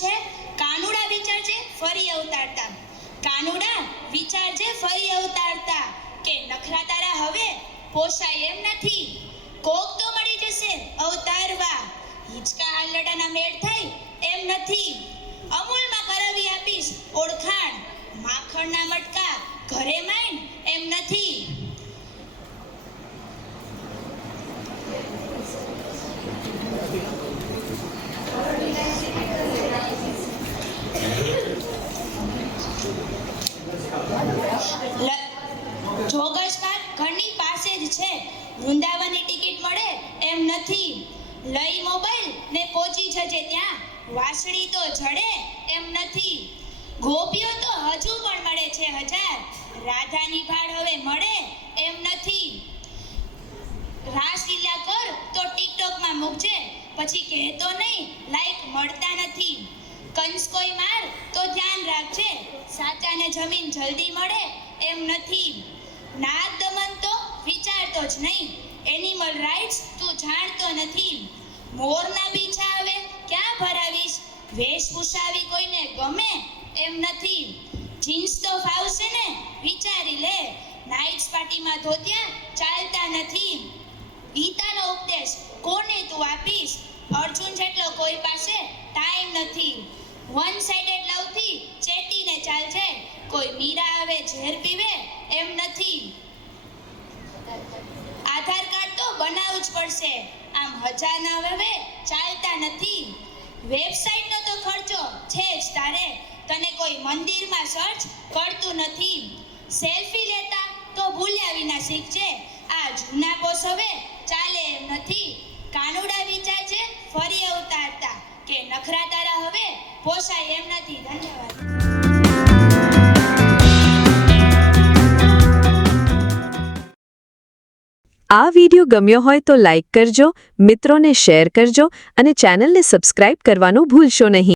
છે કાનુડા વિચારજે ફરી અવતારતા। કાનુડા વિચારજે ફરી અવતારતા કે નખરા તારા હવે પોસાય એમ નથી। કોક તો મળી જશે અવતારવા, હિંચકા આલડાના મેળ થાય એમ નથી। અમૂલમાં કરાવી આપીશ ઓળખાણ, માખણના મટકા ઘરે માંડ એમ નથી। જોગસ પાર્ક ઘરની પાસે જ છે, વૃંદાવનની ટિકિટ મળે એમ નથી। લઈ મોબાઈલ ને પહોંચી જજે ત્યાં, વાસળી તો જડે એમ નથી। ગોપીઓ તો હજુ પણ મળે છે હજાર, રાધાની ભાળ હવે મળે એમ નથી। રાસલીલા કર તો ટિકટોકમાં મૂકજે, પછી કહેતો નહીં લાઈક મળતા નથી। કંસ કોઈ માર તો ધ્યાન રાખજે, સાચાને જમીન જલ્દી મળે એમ નથી। નાગ દમન તો વિચારતો જ નહીં, એનિમલ રાઇટ્સ તું જાણતો નથી। મોરના પીછા હવે ક્યાં ભરાવીશ, વેશભૂષાવી કોઈને ગમે એમ નથી। જીન્સ તો ફાવશે ને વિચારી લે, નાઇટ્સ પાર્ટીમાં ધોતિયા ચાલતા નથી। ગીતાનો ઉપદેશ કોને તું આપીશ, અર્જુન જેટલો કોઈ પાસે ટાઈમ નથી। વન સાઇડેડ લવથી ચેટીને ચાલજે, કોઈ મીરા આવે ઝેર પીવે એમ નથી। આધાર કાર્ડ તો બનાવવું જ પડશે, આમ હજારના હવે ચાલતા નથી। વેબસાઇટનો તો ખર્ચો છે જ તારે, તને કોઈ મંદિરમાં સર્ચ કરતું નથી। સેલ્ફી લેતા તો ભૂલ્યા વિના શીખજે, આ જૂના બોસ હવે ચાલે એમ નથી। કાનુડા વિચારજે ફરી અવતારતા કે નખરા તારા હવે પોસાય એમ નથી। ધન્યવાદ। આ વિડિયો ગમ્યો હોય તો લાઈક કરજો, મિત્રોને શેર કરજો અને ચેનલને સબસ્ક્રાઇબ કરવાનું ભૂલશો નહીં।